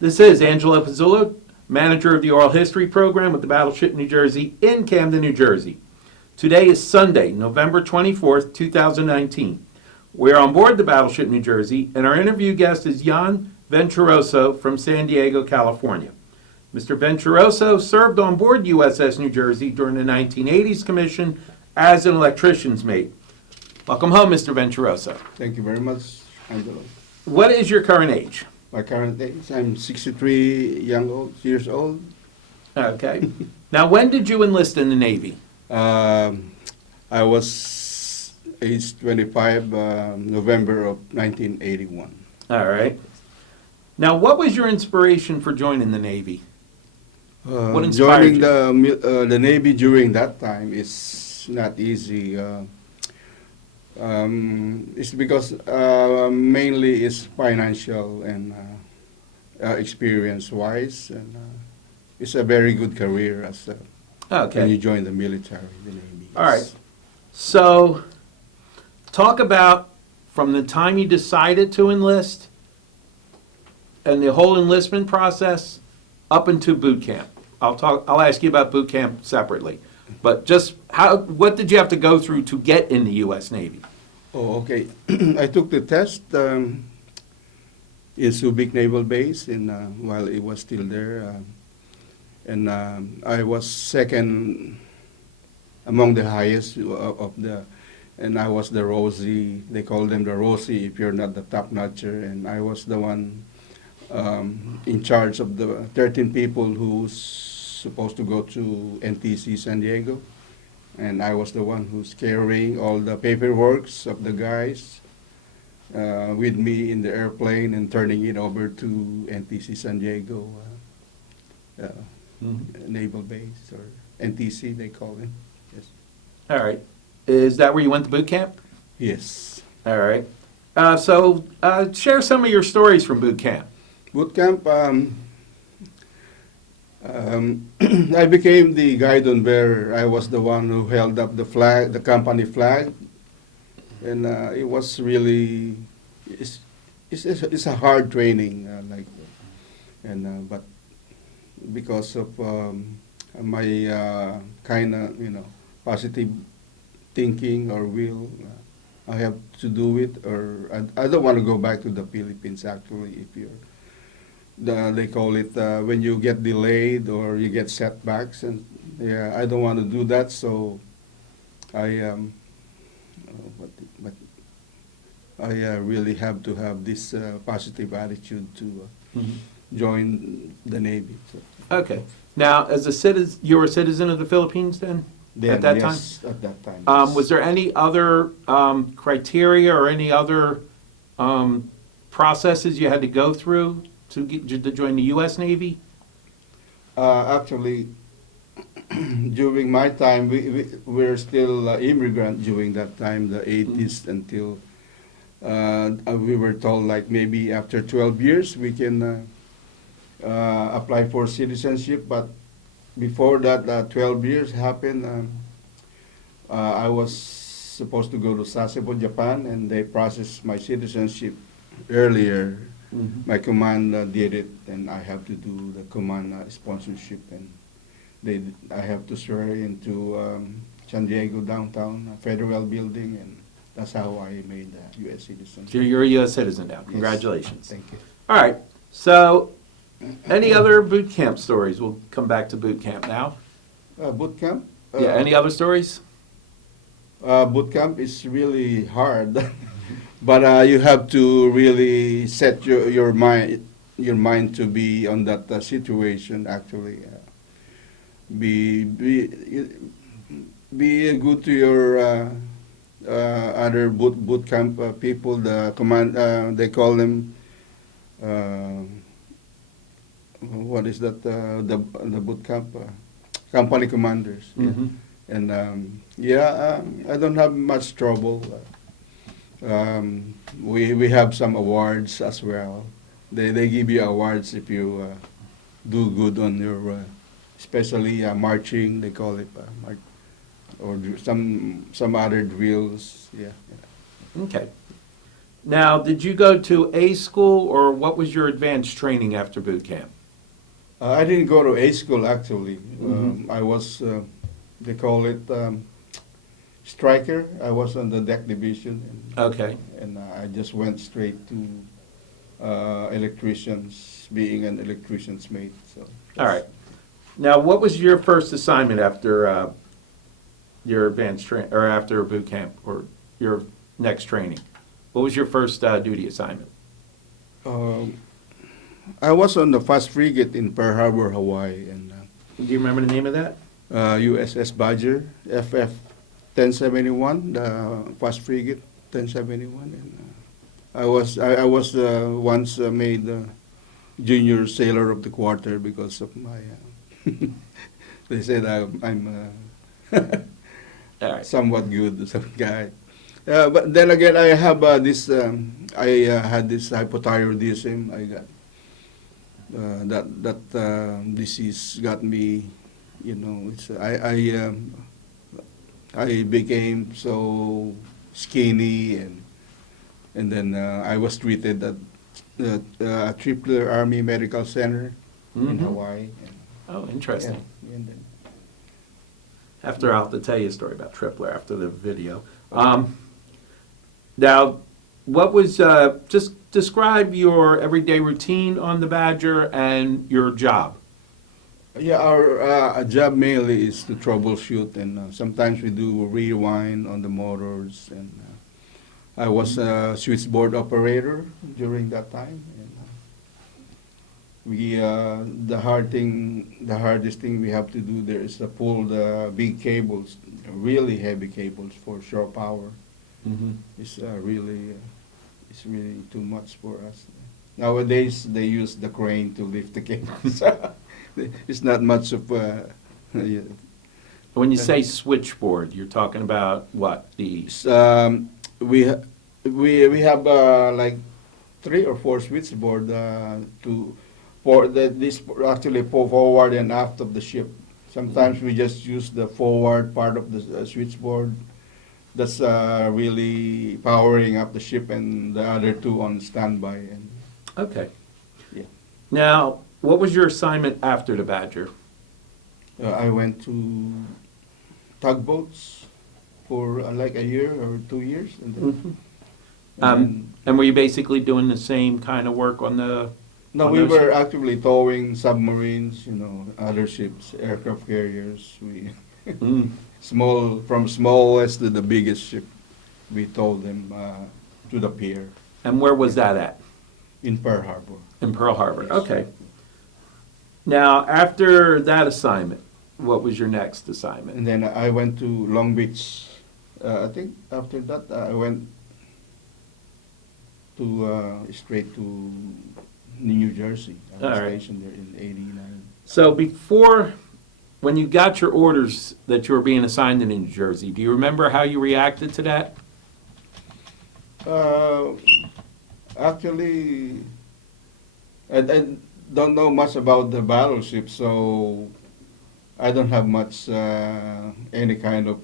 This is Angelo Pizzullo, manager of the Oral History Program with the Battleship New Jersey in Camden, New Jersey. Today is Sunday, November 24th, 2019. We're on board the Battleship New Jersey, and our interview guest is Jan Venturoso from San Diego, California. Mr. Venturoso served on board USS New Jersey during the 1980s commission as an electrician's mate. Welcome home, Mr. Venturoso. Thank you very much, Angelo. What is your current age? My current age, I'm 63 years old. Okay. Now, when did you enlist in the Navy? I was age 25, November of 1981. All right. Now, what was your inspiration for joining the Navy? What inspired Joining you? the Navy during that time is not easy. It's because mainly it's financial and experience-wise, and it's a very good career as when you Okay. join the military, the Navy. All right. So, talk about from the time you decided to enlist and the whole enlistment process up into boot camp. I'll ask you about boot camp separately. But just what did you have to go through to get in the U.S. Navy? Oh, okay. I took the test in Subic Naval Base while it was still there. And I was second among the highest and I was the Rosie. They call them the Rosie if you're not the top notcher. And I was the one in charge of the 13 people who's supposed to go to NTC San Diego. And I was the one who's carrying all the paperwork of the guys with me in the airplane and turning it over to NTC San Diego Naval Base, or NTC they call it. Yes. All right. Is that where you went to boot camp? Yes. All right. So share some of your stories from boot camp. Boot camp. I became the guidon bearer. I was the one who held up the flag, the company flag, and it was really it's a hard training, but because of my kind of positive thinking or will, I have to do it, or I don't want to go back to the Philippines. Actually, if you're they call it when you get delayed or you get setbacks, and yeah, I don't want to do that. So I but I really have to have this positive attitude to join the Navy. So. Okay. Now, as a citizen, you were a citizen of the Philippines then? At that time? Yes, at that time. Yes. Was there any other criteria or any other processes you had to go through to join the U.S. Navy? Actually, during my time, we were still immigrant during that time, the 80s, until we were told like maybe after 12 years we can apply for citizenship. But before that 12 years happened, I was supposed to go to Sasebo, Japan, and they processed my citizenship earlier. My command did it, and I have to do the command sponsorship, and I have to swear into San Diego downtown federal building, and that's how I made U.S. citizen. So you're a U.S. citizen now. Yes. Congratulations. Thank you. All right. So, any other boot camp stories? We'll come back to boot camp now. Boot camp? Yeah. Any other stories? Boot camp is really hard, but you have to really set your mind to be on that situation. Actually, be good to your other boot camp people. The command they call them. What is that? The boot camp company commanders. Mm-hmm. And I don't have much trouble. We have some awards as well. They give you awards if you do good on your, especially marching. They call it or some other drills. Yeah. Okay. Now, did you go to A school, or what was your advanced training after boot camp? I didn't go to A school actually. Mhm. I was, they call it striker. I was on the deck division, Okay. and I just went straight to electricians, being an electrician's mate. So All right. Now, what was your first assignment after your advanced or after boot camp, or your next training? What was your first duty assignment? Um, I was on the fast frigate in Pearl Harbor, Hawaii, and Do you remember the name of that? USS Badger, FF 1071, the fast frigate 1071. And I was once made junior sailor of the quarter because of my. They said I'm All right. somewhat good, some guy. But then again, I have this. I had this hypothyroidism. I got that disease got me. You know, I became so skinny, and then I was treated at Tripler Army Medical Center in Mhm. Hawaii. Oh, interesting. And then, After I'll have to tell you a story about Tripler after the video. Now, what was just describe your everyday routine on the Badger and your job. yeah, our job mainly is to troubleshoot, and sometimes we do rewind on the motors. And I was a switchboard operator during that time. And the hardest thing we have to do there is to pull the big cables, really heavy cables for shore power. Mm-hmm. It's really too much for us. Nowadays they use the crane to lift the cables. It's not much of yeah. When you say switchboard, you're talking about what? The We we have like 3 or 4 switchboard to for this actually for forward and aft of the ship. Sometimes we just use the forward part of the switchboard. That's really powering up the ship, and the other 2 on standby. And Okay. yeah, Now, what was your assignment after the Badger? I went to tugboats for like a year or 2 years, and then, Mhm. and And were you basically doing the same kind of work on the? no, on we those were ships? actively towing submarines, other ships, aircraft carriers. We Mm. from smallest to the biggest ship, we towed them to the pier And where was that at? in Pearl Harbor. In Pearl Harbor. Yes. Okay. Now, after that assignment, what was your next assignment? And then I went to Long Beach. I think after that I went to straight to New Jersey. I was All right. stationed there in '89. So before, when you got your orders that you were being assigned to New Jersey, do you remember how you reacted to that? Uh, Actually, I don't know much about the battleship, so I don't have much any kind of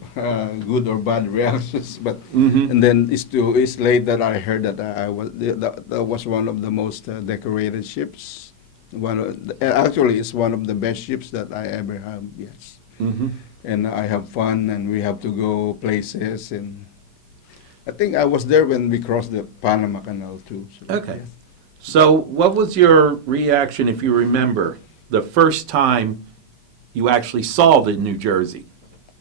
good or bad reactions. But Mm-hmm. and then it's late that I heard that that was one of the most decorated ships. Actually, it's one of the best ships that I ever have. Yes, Mm-hmm. and I have fun, and we have to go places, and I think I was there when we crossed the Panama Canal too. So, Okay. So what was your reaction, if you remember, the first time you actually saw the New Jersey?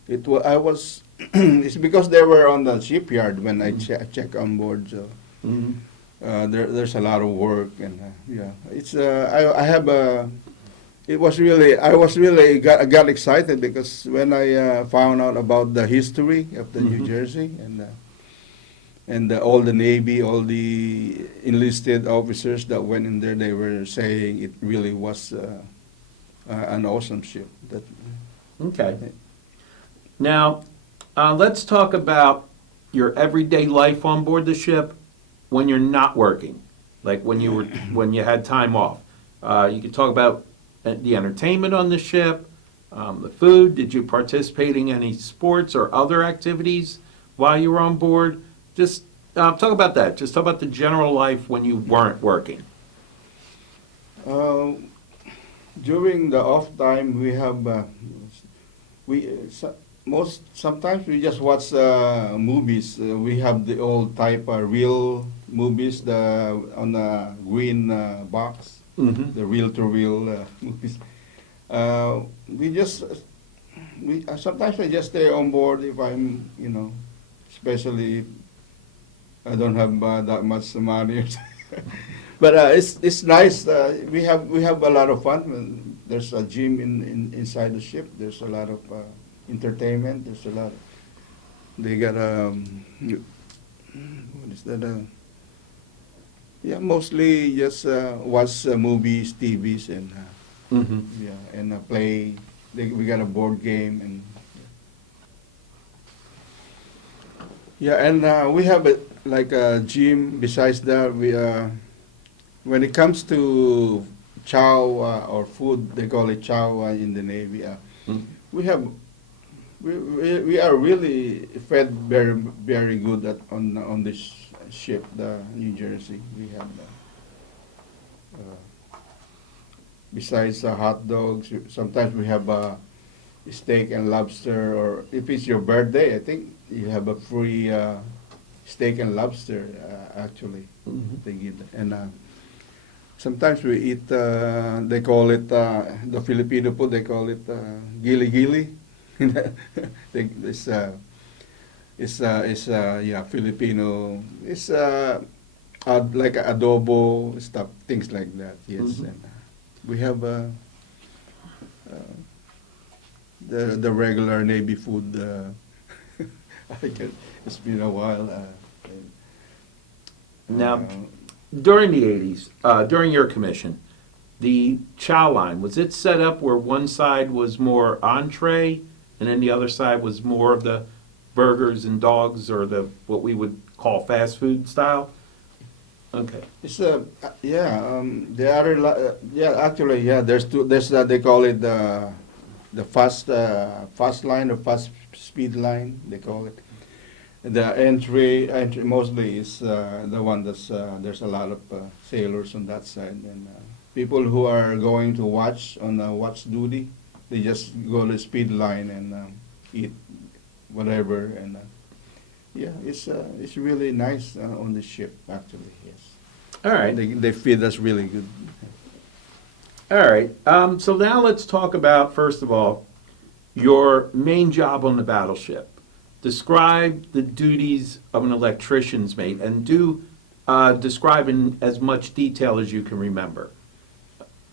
I was. It's because they were on the shipyard when I check on board. So Mm-hmm. there's a lot of work, and yeah, it's. I have a. It was really. I was really got excited because when I found out about the history of the New Mhm. Jersey, and all the Navy, all the enlisted officers that went in there, they were saying it really was an awesome ship. That Okay. Now, let's talk about your everyday life on board the ship when you're not working, like when you had time off. You could talk about the entertainment on the ship, the food. Did you participate in any sports or other activities while you were on board? Just Talk about that. Just talk about the general life when you weren't working. Uh, During the off time, we have we most sometimes we just watch movies. We have the old type real movies, the on the green box, Mm-hmm. the reel to reel movies. We just we sometimes I just stay on board if I'm especially if I don't have that much money. But it's nice. We have a lot of fun. There's a gym inside the ship. There's a lot of entertainment. There's a lot. They got what is that? Yeah, mostly just watch movies, TVs, and Mm-hmm. yeah, and play. We got a board game and yeah, and we have like a gym. Besides that, we when it comes to chow or food, they call it chow in the Navy. We have we are really fed very good on this ship, the New Jersey. We have besides hot dogs, sometimes we have steak and lobster, or if it's your birthday, I think you have a free steak and lobster. Actually, Mm-hmm. they give and. Sometimes we eat, they call it, the Filipino food, they call it gili-gili. Yeah, Filipino, it's like adobo stuff, things like that, yes. Mhm. And we have the regular Navy food. I can, it's been a while. Now, Uh, during the 80s, during your commission, the chow line, was it set up where one side was more entree and then the other side was more of the burgers and dogs or the what we would call fast food style? Okay. It's yeah, the other yeah, actually, yeah, there's two, there's they call it the fast line or fast speed line, they call it. The entry mostly is the one that's there's a lot of sailors on that side, and people who are going to watch on watch duty, they just go to the speed line and eat whatever, and yeah, it's really nice on the ship actually. Yes, All right. they feed us really good. All right. So now let's talk about, first of all, your main job on the battleship. Describe the duties of an electrician's mate and do describe in as much detail as you can remember.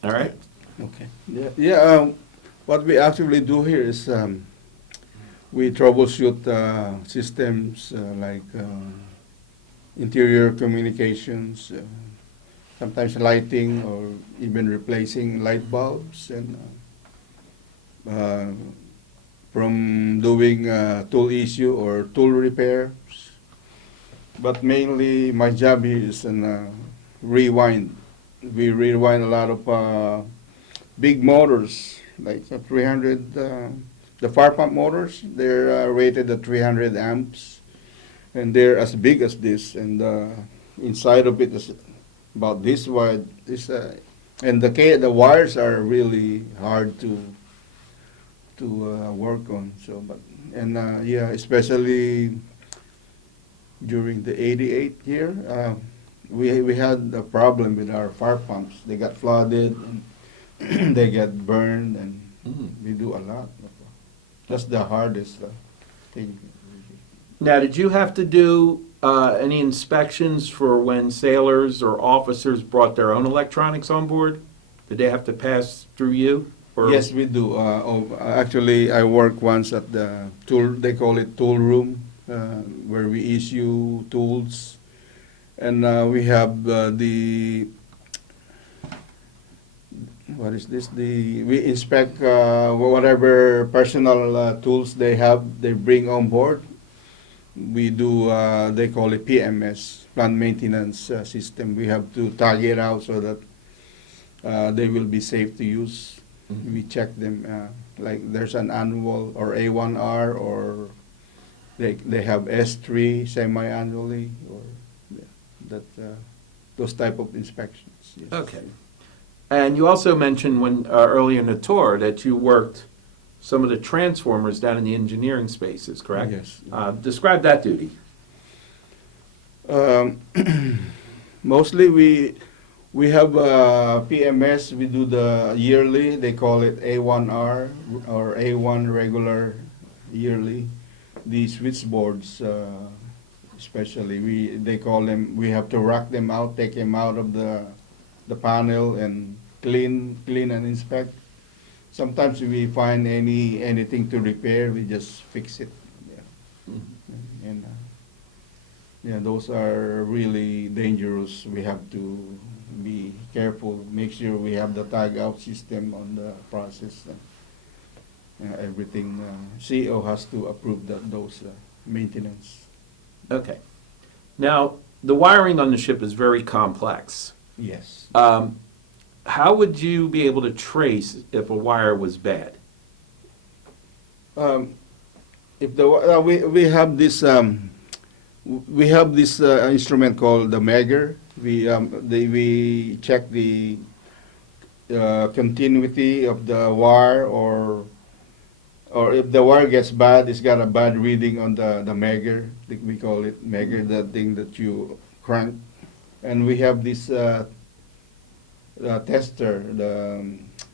All right? Okay. Yeah, yeah. What we actually do here is we troubleshoot systems like interior communications, sometimes lighting, or even replacing light bulbs, and uh, from doing tool issue or tool repairs. But mainly, my job here is in rewind. We rewind a lot of big motors, like 300. The fire pump motors, they're rated at 300 amps, and they're as big as this. And inside of it is about this wide. And the wires are really hard to work on. So, but and yeah, especially during the '88 year, we had a problem with our fire pumps. They got flooded and they get burned, and we do a lot. That's the hardest thing. Now, did you have to do any inspections for when sailors or officers brought their own electronics on board? Did they have to pass through you? Or? Yes, we do. Actually, I work once at the tool. They call it tool room, where we issue tools, and we have the what is this? We inspect whatever personal tools they have. They bring on board. We do. They call it PMS, plant maintenance system. We have to tag it out so that they will be safe to use. We check them, like there's an annual or A1R or They have S3 semi-annually, or yeah, that those type of inspections. Yes. Okay. And you also mentioned when earlier in the tour that you worked some of the transformers down in the engineering spaces, correct? Yes. Describe that duty. Um, mostly we have PMS. We do the yearly. They call it A1R or A1 regular yearly. The switchboards, especially, they call them. We have to rack them out, take them out of the panel, and clean and inspect. Sometimes we find anything to repair, we just fix it. Yeah. And yeah, those are really dangerous. We have to be careful, make sure we have the tag out system on the process. Everything CEO has to approve those maintenance. Okay. Now, the wiring on the ship is very complex. Yes. How would you be able to trace if a wire was bad? If the we have this instrument called the megger. We check the continuity of the wire, or if the wire gets bad, it's got a bad reading on the megger. We call it megger, the thing that you crank. And we have this tester.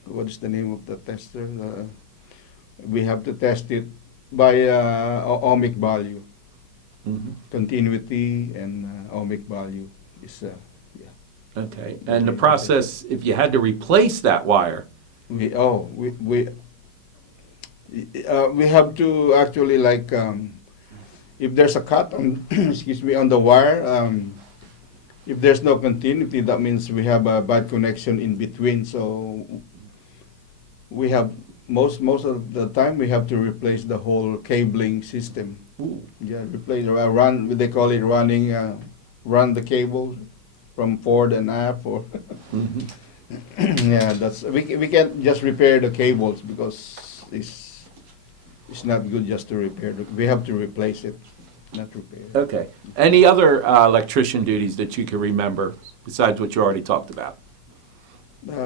What is the name of the tester? We have to test it by ohmic value. Mhm. Continuity and ohmic value is Okay. And the process, if you had to replace that wire, we have to actually, like, if there's a cut on excuse me, on the wire, if there's no continuity, that means we have a bad connection in between. So we have most of the time we have to replace the whole cabling system. Yeah, replace run. They call it running. Run the cable from forward and aft. Or yeah, that's we can't just repair the cables because it's not good just to repair. We have to replace it, not repair. okay. Any other electrician duties that you can remember besides what you already talked about?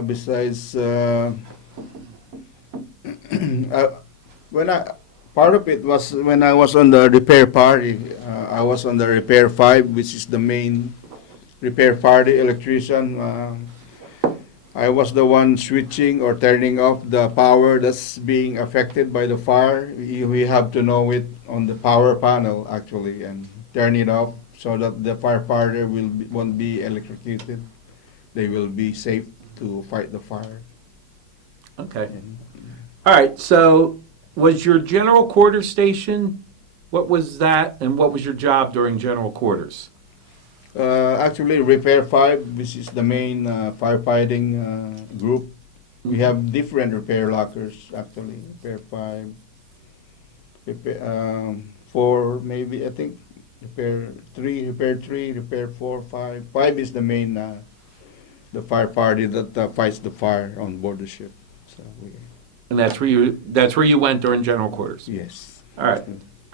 Besides, when part of it was when I was on the repair party. I was on the repair 5, which is the main repair party electrician. I was the one switching or turning off the power that's being affected by the fire. We have to know it on the power panel actually, and turn it off so that the firefighter won't be electrocuted. They will be safe to fight the fire. Okay. All right. So, was your general quarters station? What was that, and what was your job during general quarters? Actually, Repair 5, which is the main firefighting group. We have different repair lockers, actually. Repair 5, repair, 4, maybe, I think. Repair 3, Repair 4, 5. 5 is the main, the fire party that fights the fire on board the ship. So And that's where you went during general quarters? yes. All right.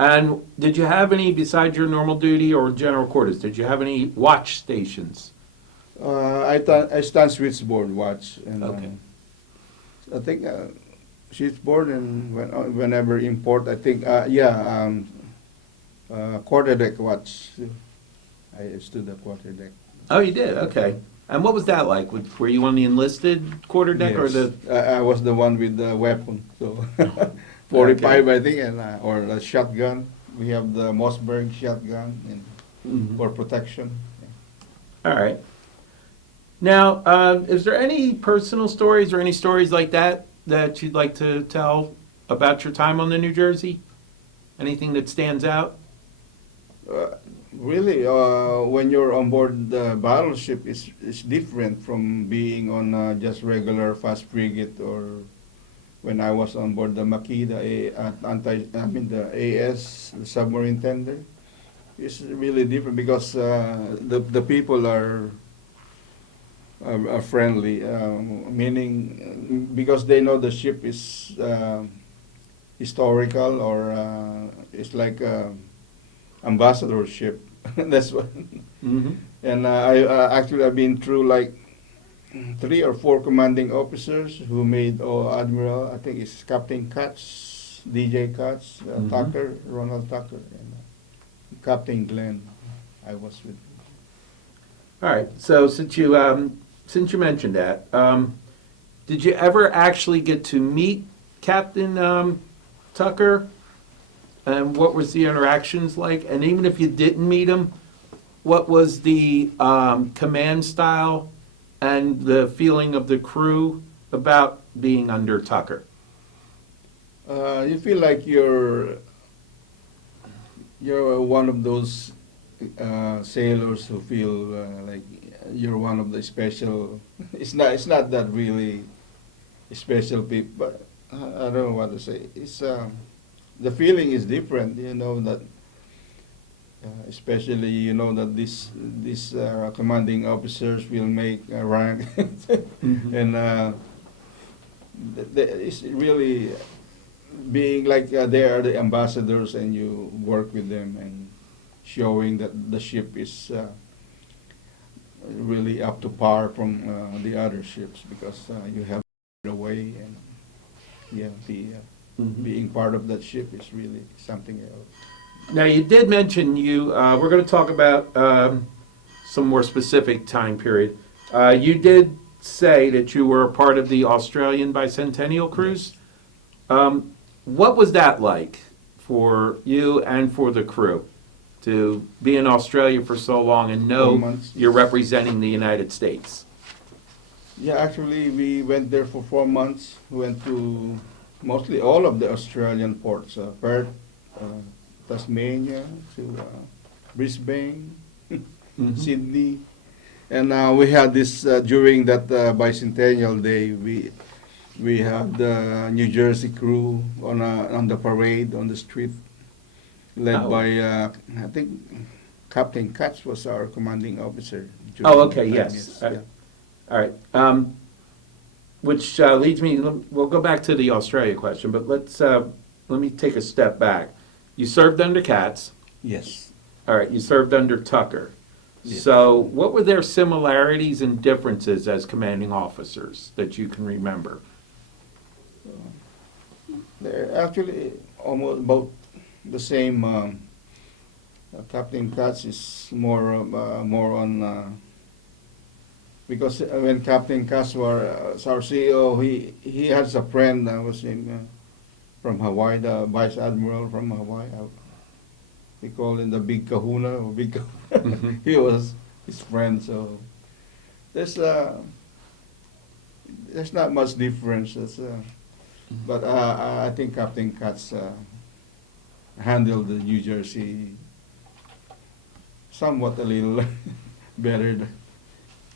And did you have any, besides your normal duty or general quarters, did you have any watch stations? I stand switchboard watch. And, Okay. I think switchboard, and whenever import, I think, quarterdeck watch. I stood the quarterdeck. Oh, you did? Okay. And what was that like? Were you on the enlisted quarterdeck or Yes. the? I was the one with the weapon, so 45, I think, and or a shotgun. We have the Mossberg shotgun for protection. All right. Now, is there any personal stories or any stories like that that you'd like to tell about your time on the New Jersey? Anything that stands out? Really, when you're on board the battleship, it's different from being on just regular fast frigate, or when I was on board the Maquis, the AS, the submarine tender. It's really different because the people are friendly, meaning because they know the ship is historical, or it's like ambassadorship. That's what. Mm-hmm. And actually I've been through like 3 or 4 commanding officers who made Admiral. I think it's Captain Katz, DJ Katz, Mhm. Tucker, Ronald Tucker, and Captain Glenn. I was with. All right. So since you mentioned that, did you ever actually get to meet Captain Tucker? And what was the interactions like? And even if you didn't meet him, what was the command style and the feeling of the crew about being under Tucker? You feel like you're one of those sailors who feel like you're one of the special. It's not that really special people, but I don't know what to say. It's the feeling is different. You know that, especially you know that these commanding officers will make a rank, Mhm. and it's really being like they are the ambassadors and you work with them and showing that the ship is really up to par from the other ships because you have the way and yeah, Mhm. being part of that ship is really something else. Now, you did mention we're going to talk about some more specific time period. You did say that you were a part of the Australian bicentennial cruise. What was that like for you and for the crew to be in Australia for so long and know 4 months. you're representing the United States? Yeah, actually, we went there for 4 months. We went to mostly all of the Australian ports, Perth, uh, Tasmania, to Brisbane, Mhm. Sydney, and we had this during that bicentennial day. We had the New Jersey crew on the parade on the street, led Oh. by I think Captain Katz was our commanding officer. Oh, during okay, that time, yes. yeah. All right. Which leads me, we'll go back to the Australia question, but let me take a step back. You served under Katz. Yes. All right, you served under Tucker. Yes. So what were their similarities and differences as commanding officers that you can remember? They're actually almost about the same. Captain Katz is more on because when Captain Katz was our CEO, he has a friend that was from Hawaii, the Vice Admiral from Hawaii. We call him the Big Kahuna or Big Kahuna. Mhm. He was his friend, so there's there's not much difference. But I think Captain Katz handled the New Jersey somewhat a little better.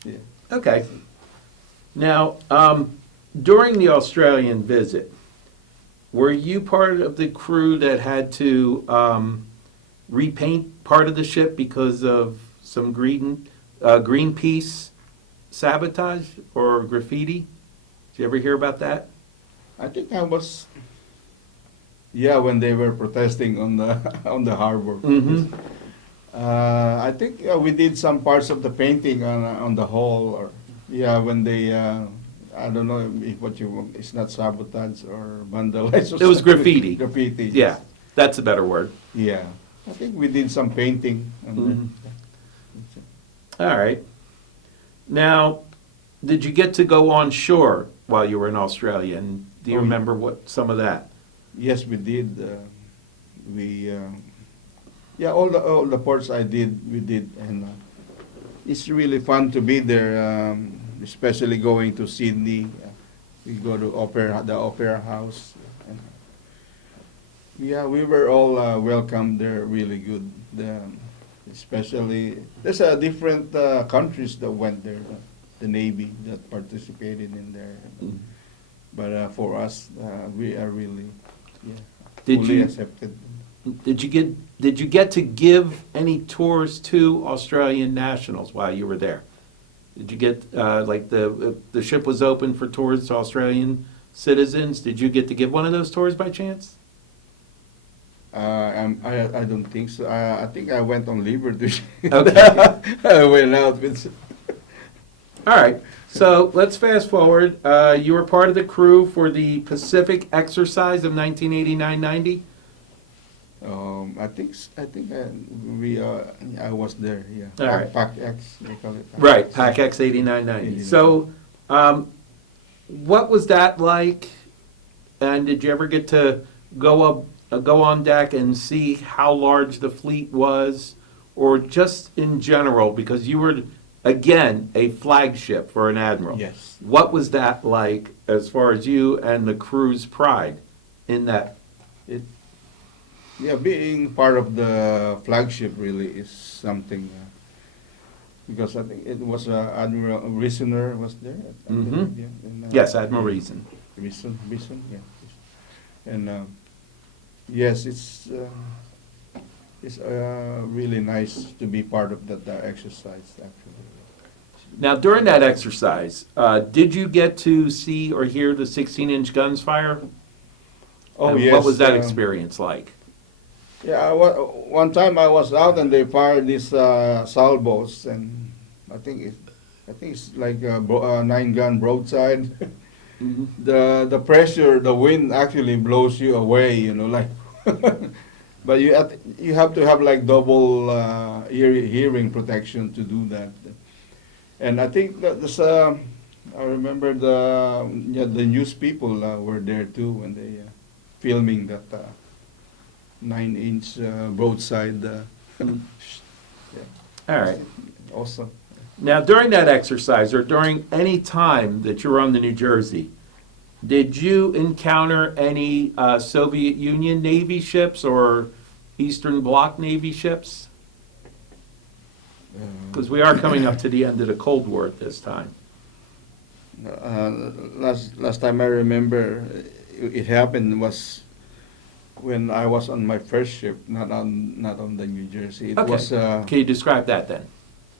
Yeah. Okay. Now, during the Australian visit, were you part of the crew that had to repaint part of the ship because of some Greenpeace sabotage or graffiti? Did you ever hear about that? I think I was, yeah, when they were protesting on the on the harbor. Mhm. I think we did some parts of the painting on the hull, or yeah, when they I don't know if what you it's not sabotage or vandalize. Or It was something. graffiti. Graffiti. Yeah, that's a better word. Yeah, I think we did some painting. Mhm. All right. Now, did you get to go on shore while you were in Australia? And do you Oh, yeah. remember what some of that? Yes, we did. We yeah, all the ports we did, and it's really fun to be there. Especially going to Sydney, we go to the Opera House, and yeah, we were all welcomed there really good. Especially there's different countries that went there, the Navy that participated in there. Mm. But for us, we are really yeah, Did fully you- accepted. Did you get to give any tours to Australian nationals while you were there? Did you get like the ship was open for tours to Australian citizens? Did you get to give one of those tours by chance? I don't think so. I think I went on Liberty. Okay. I went out with. All right, so let's fast forward. You were part of the crew for the Pacific exercise of 1989-90? I think I was there. Yeah. All right. Pac X. They call it. Right, PAC X 89-90. So, what was that like? And did you ever get to go on deck and see how large the fleet was, or just in general, because you were again a flagship for an admiral? Yes. What was that like as far as you and the crew's pride in that? Yeah, being part of the flagship really is something. Because I think it was Admiral Reasoner was there. I Mhm. believe, yeah, and, Yes, Admiral Reason. Reason, yeah. And yes, it's really nice to be part of that exercise actually. Now, during that exercise, did you get to see or hear the 16-inch guns fire? Oh And yes. what was that experience like? Yeah, one time I was out and they fired these salvos, and I think it's like a 9-gun broadside. Mhm. The pressure, the wind actually blows you away, like. But you have to have like double hearing protection to do that. And I think that this, I remember the news people were there too when they filming that 9-inch broadside. Mm. Yeah. All right. Awesome. Now, during that exercise, or during any time that you were on the New Jersey, did you encounter any Soviet Union Navy ships or Eastern Bloc Navy ships? Because we are coming up to the end of the Cold War at this time. Last time I remember it happened was when I was on my first ship, not on the New Jersey. It Okay. was Can you describe that then?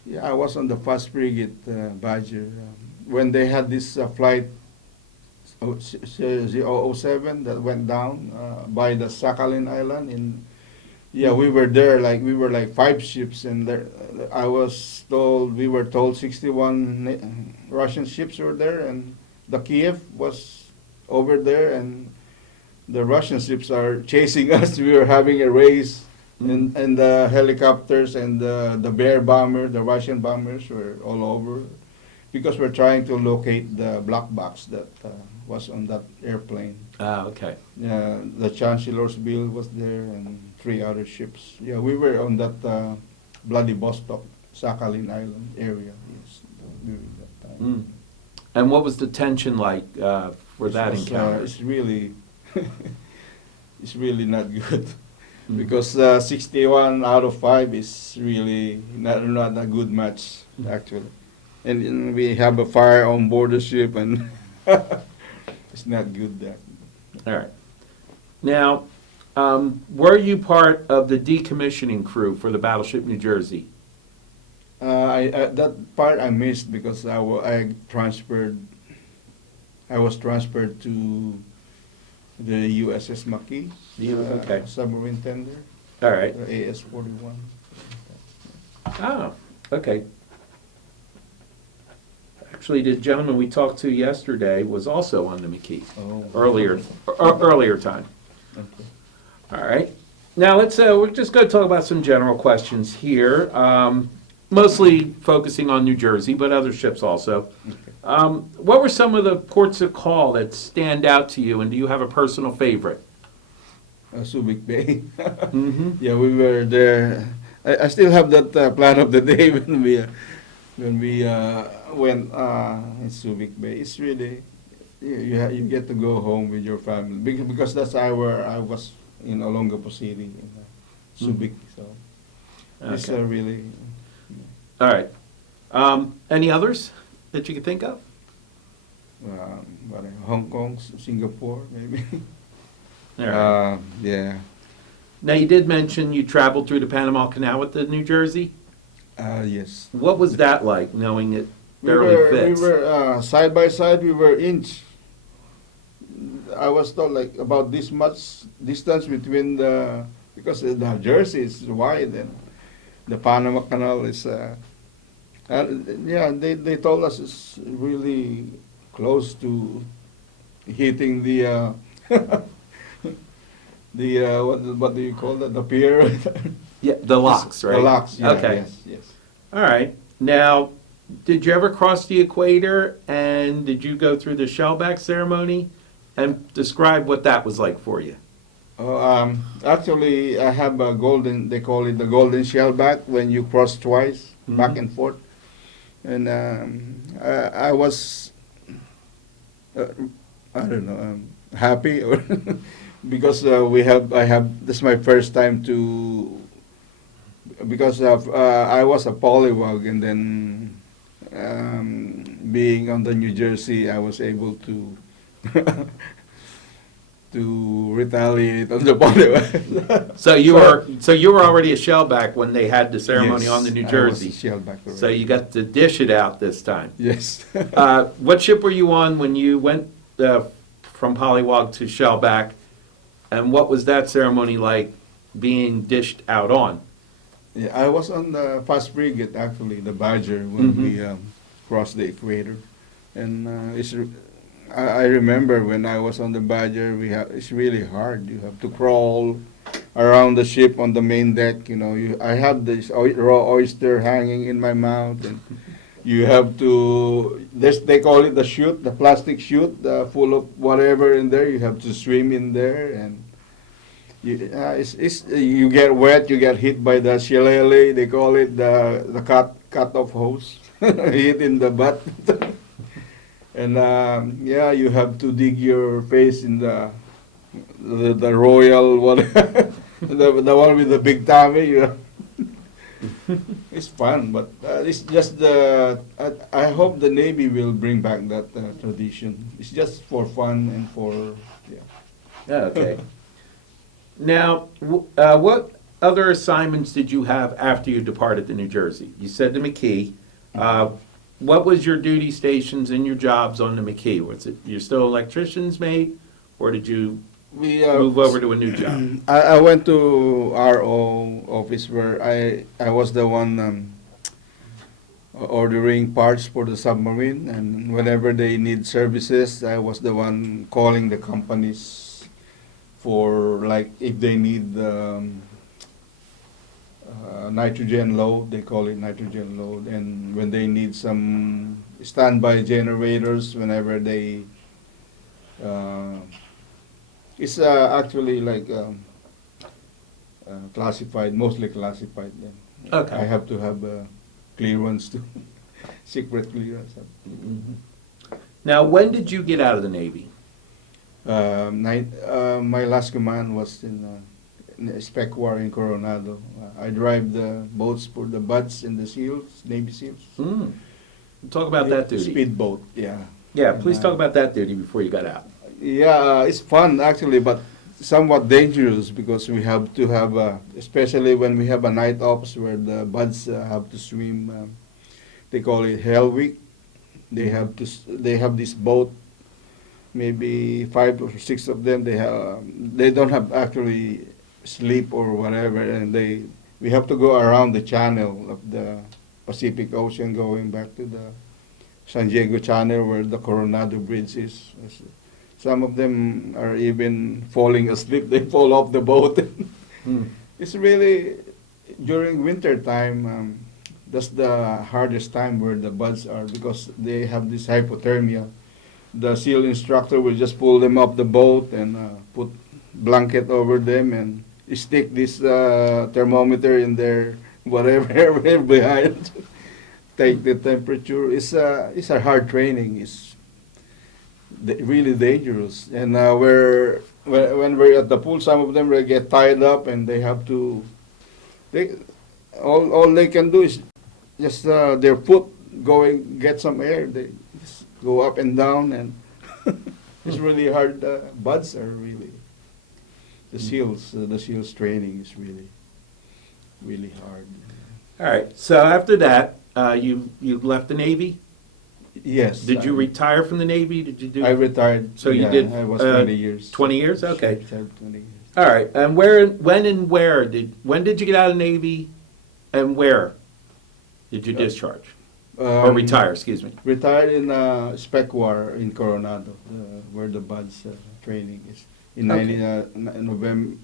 yeah, I was on the first frigate Badger when they had this flight 007 that went down by the Sakhalin Island in. Yeah, we were there. We were like 5 ships, and there, we were told 61 Russian ships were there, and the Kiev was over there, and the Russian ships are chasing us. We were having a race, and the helicopters and the Bear bomber, the Russian bombers were all over, because we're trying to locate the black box that was on that airplane. Ah, okay. The Chancellor's Bill was there, and 3 other ships. Yeah, we were on that Vladivostok, Sakhalin Island area during that time. Mm. And what was the tension like for that encounter? It's really, it's really not good. Mm. Because 61 out of 5 is really not a good match, actually. And we have a fire on board the ship, and it's not good there. All right. Now, were you part of the decommissioning crew for the battleship New Jersey? That part I missed because I was transferred to the USS Maquis, Okay. submarine tender, All right. AS-41. Oh, okay. Actually, the gentleman we talked to yesterday was also on the McKee, Oh. earlier time. Okay. All right. Now, we're just going to talk about some general questions here, mostly focusing on New Jersey, but other ships also. Okay. What were some of the ports of call that stand out to you, and do you have a personal favorite? Subic Bay. Mm-hmm. Yeah, we were there. I still have that plan of the day when we went in Subic Bay. It's really you get to go home with your family because that's where I was in Olongapo City in Subic. So it's Okay. really. All right. Any others that you can think of? Hong Kong, Singapore, maybe. All right. Yeah. Now, you did mention you traveled through the Panama Canal with the New Jersey. Yes. What was that like, knowing it We barely were fits? side by side. We were inch. I was told like about this much distance between the because the Jersey is wide and the Panama Canal is. Yeah, they told us it's really close to hitting the what do you call that, the pier? Yeah, the locks, right? The locks. Yeah, Okay. Yes. Yes. All right. Now, did you ever cross the equator, and did you go through the shellback ceremony? And describe what that was like for you. Oh, actually, I have a golden. They call it the golden shellback when you cross twice, back Mhm. and forth. And I was, uh, I don't know, happy or because I have this is my first time to because of I was a polywog and then being on the New Jersey I was able to to retaliate on the polywog. So you were already a shellback when they had the ceremony on the New Yes, Jersey. I was a shellback already. So you got to dish it out this time. Yes. What ship were you on when you went from polywog to shellback, and what was that ceremony like being dished out on? Yeah, I was on the fast frigate actually, the Badger, when we crossed the equator, and I remember when I was on the Badger, it's really hard. You have to crawl around the ship on the main deck. You know, I have this raw oyster hanging in my mouth, and you have to. They call it the chute, the plastic chute, full of whatever in there. You have to swim in there, and you get wet. You get hit by the shillelagh. They call it the cut off hose. Hit in the butt. And yeah, you have to dig your face in the royal one, the one with the big tummy. It's fun, but it's just I hope the Navy will bring back that tradition. It's just for fun and for yeah. Yeah, okay. Now, what other assignments did you have after you departed to New Jersey? You said the McKee. What was your duty stations and your jobs on the McKee? Was it you're still electrician's mate, or did you We move over to a new job? I went to RO office where I was the one ordering parts for the submarine, and whenever they need services, I was the one calling the companies for like if they need nitrogen load, they call it nitrogen load, and when they need some standby generators, whenever they it's actually like classified, mostly classified. Then Okay. I have to have clearance too, secret clearance. Mhm. Now, when did you get out of the Navy? My last command was in Spec War in Coronado. I drive the boats for the Buds and the SEALs, Navy SEALs. Mm. Talk about that duty. Speedboat, yeah. Yeah, please talk about that duty before you got out. Yeah, it's fun actually, but somewhat dangerous because we have to have, especially when we have a night ops where the Buds have to swim. They call it Hell Week. They have to. They have this boat, maybe 5 or 6 of them. They don't have actually sleep or whatever, and we have to go around the channel of the Pacific Ocean, going back to the San Diego Channel where the Coronado Bridge is. Some of them are even falling asleep. They fall off the boat. Mm. It's really during winter time. That's the hardest time where the Buds are because they have this hypothermia. The SEAL instructor will just pull them up the boat and put blanket over them and stick this thermometer in their whatever behind. Take the temperature. It's a hard training. It's really dangerous. And when we're at the pool, some of them will get tied up and they have to. All they can do is just their foot going get some air. They just go up and down and it's really hard. Buds are really the SEALs training is really hard. All right. So after that, you left the Navy. Yes. Did you retire from the Navy? Did you do? I retired. So you did, I was 20 years. 20 years? Okay. Served 20 years. All right, and when did you get out of the Navy, and where did you discharge? Or retire, excuse me. Retired in Spec War in Coronado, where the buds training is. In Okay. 90, November,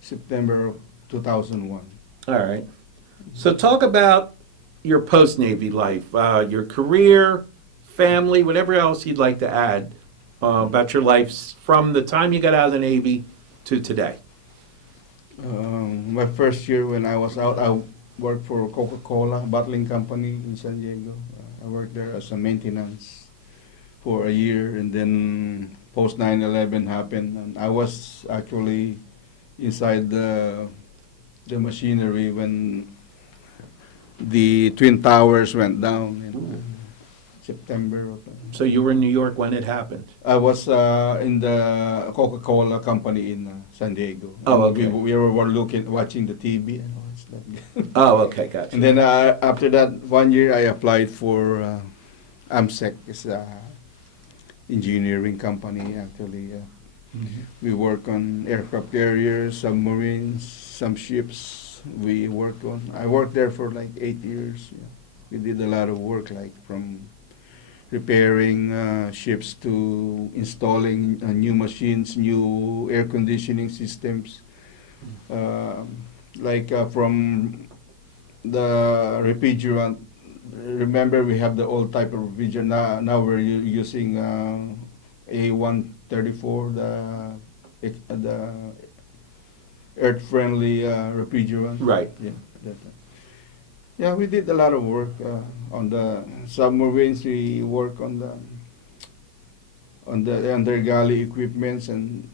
September of 2001. All right. So talk about your post-Navy life, your career, family, whatever else you'd like to add about your life from the time you got out of the Navy to today. My first year when I was out, I worked for Coca-Cola bottling company in San Diego. I worked there as a maintenance for a year, and then post 9/11 happened, and I was actually inside the machinery when the Twin Towers went down in September of. So you were in New York when it happened. I was in the Coca-Cola company in San Diego. Oh, And okay. We were watching the TV and all that stuff. Oh, okay, gotcha. And then after that, 1 year I applied for AMSEC. It's a engineering company actually. We work on aircraft carriers, submarines, some ships. I worked there for like 8 years. Yeah. We did a lot of work, like from repairing ships to installing new machines, new air conditioning systems. From the refrigerant. Remember, we have the old type of refrigerant. Now we're using A134, the earth-friendly refrigerant. Right. Yeah. Yeah, we did a lot of work on the submarines. We work on the undergalley equipments and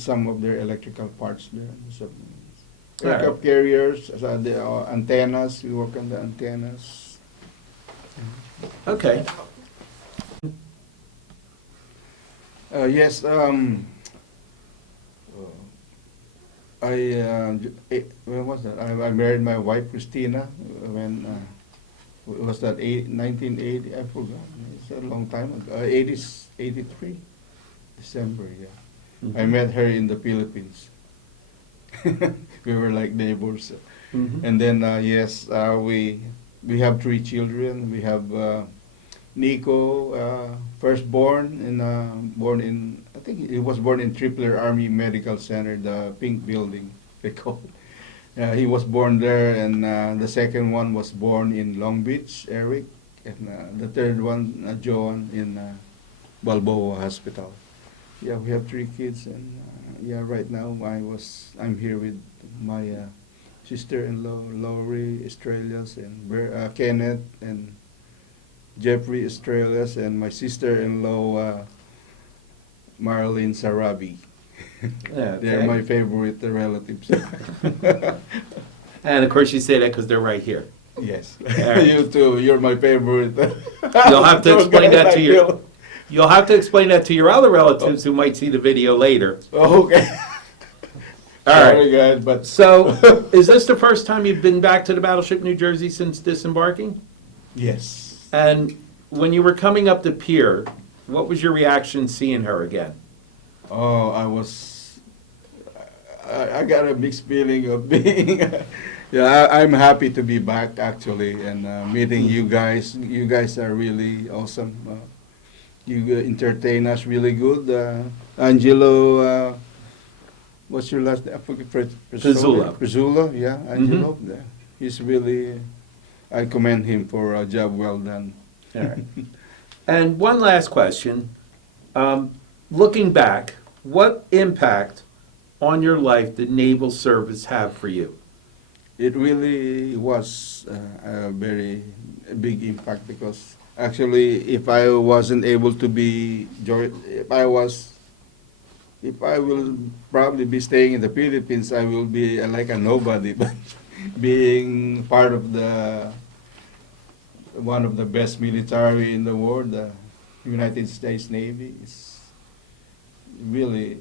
some of their electrical parts there. Submarines. All right. Aircraft carriers, the antennas. We work on the antennas. Okay. Yes. When was that? I married my wife Christina when was that 1980? I forgot. It's a long time ago. 83 December. Yeah, I met her in the Philippines. We were like neighbors, Mhm. and then we have 3 children. We have Nico, firstborn, I think he was born in Tripler Army Medical Center, the pink building they call it. He was born there, and the second one was born in Long Beach, Eric, and the third one, Joan, in Balboa Hospital. Yeah, we have 3 kids, and right now I'm here with my sister-in-law, Laurie Estrellas, and Kenneth, and Jeffrey Estrellas, and my sister-in-law, Marlene Sarabi. Yeah, They're okay. my favorite relatives. And of course you say that because they're right here. Yes. right. You too. You're my favorite. You'll have to explain that to your Bill. you'll have to explain that to your other relatives who might see the video later. Oh, okay. All Sorry, right. guys, but So, is this the first time you've been back to the battleship New Jersey since disembarking? yes. And when you were coming up the pier, what was your reaction seeing her again? Oh, I got a mixed feeling of being. Yeah, I'm happy to be back actually, and meeting you guys. You guys are really awesome. You entertain us really good. Angelo, what's your last name? I forget. Pizzula. Pizzula, yeah, Angelo. Yeah. He's really. I commend him for a job well done. All right. And one last question. Looking back, what impact on your life did naval service have for you? It really was a very big impact because actually, if I wasn't able to be, if I will probably be staying in the Philippines, I will be like a nobody. But being part of one of the best military in the world, the United States Navy, is really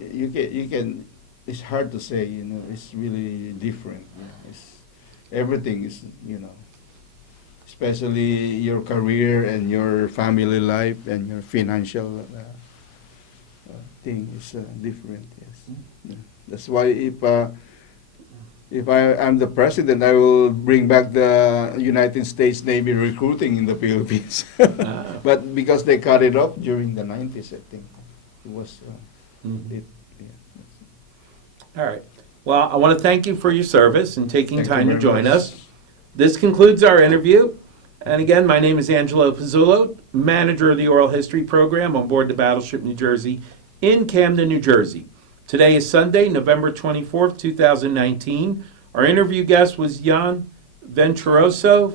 you can. It's hard to say, it's really different. Everything is, especially your career and your family life and your financial thing is different. Yes, yeah. That's why if I'm the president, I will bring back the United States Navy recruiting in the Philippines. But because they cut it off during the 90s, I think it was Mhm. it. Yeah. All right. Well, I want to thank you for your service and taking Thank you time to very join much. us. This concludes our interview. And again, my name is Angelo Pizzullo, manager of the Oral History Program on board the Battleship New Jersey in Camden, New Jersey. Today is Sunday, November 24th, 2019. Our interview guest was Jan Venturoso